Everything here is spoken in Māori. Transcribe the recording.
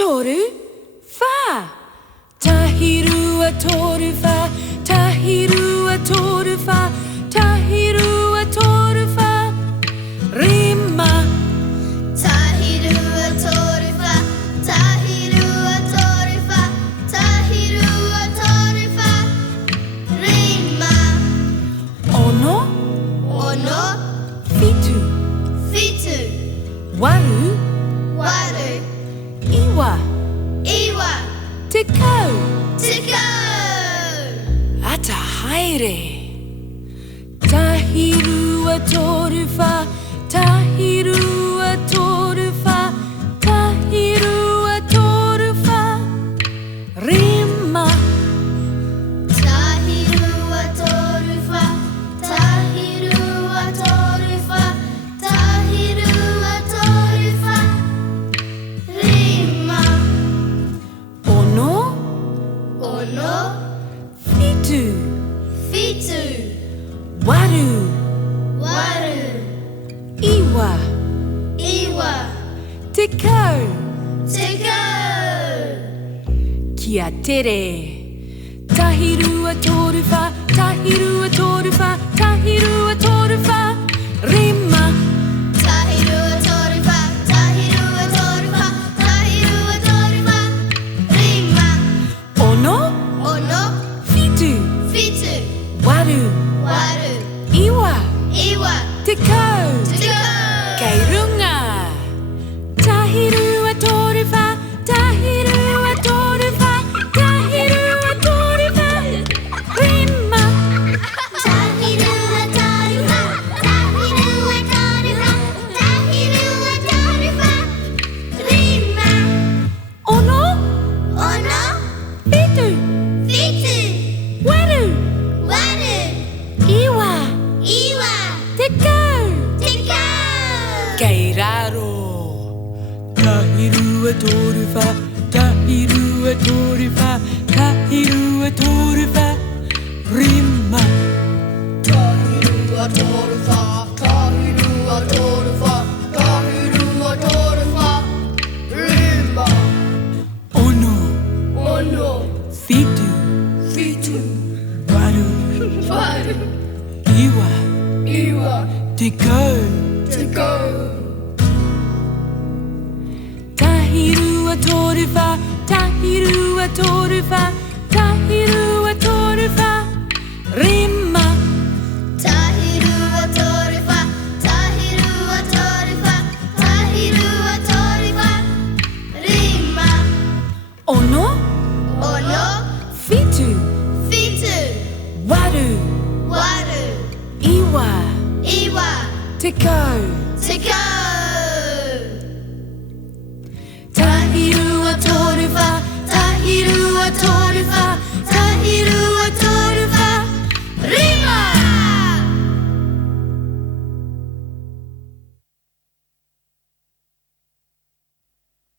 トルファタヒルはトルファタヒルはトルファタヒルはトルファリンマタヒルはトルファタヒルはトルファタヒルはトルファリンマオノオノフィトフィトワルワルイワイワテカウテカあた入れタヒルはトルファタヒルはトルファタヒルはトルファリンマタヒルはトルファタヒルはトルファタヒルはトルファリンマオノオノフィトフィトワルワルイワイワテカウテカキアテレタヒルはトルファタヒルはトルファタヒルはトルファリンマタヒルはトルファタヒルはトルファタヒルはトルファリンマオノオノフィトフィトワルワルイワイワテカウテカカイルンガタヒルはトルファタヒルはトルファタヒルはトルファリンマタヒルはトルファタヒルはトルファタヒルはトルファリンマオノオノフィトフィトワルワルイワイワテカウテカケイラロタヒルはトルファタヒルはトルファタヒルはトルファリンマタヒルはトルファタヒルはトルファタヒルはトルファリンマオノオノフィトフィトワルワルイワイワテカウテカタヒルはトルファタヒルはトルファタヒルはトルファリンマタヒルはトルファタヒルはトルファタヒルはトルファリンマオノオノフィトフィトワルワルイワイワテカウテカタヒル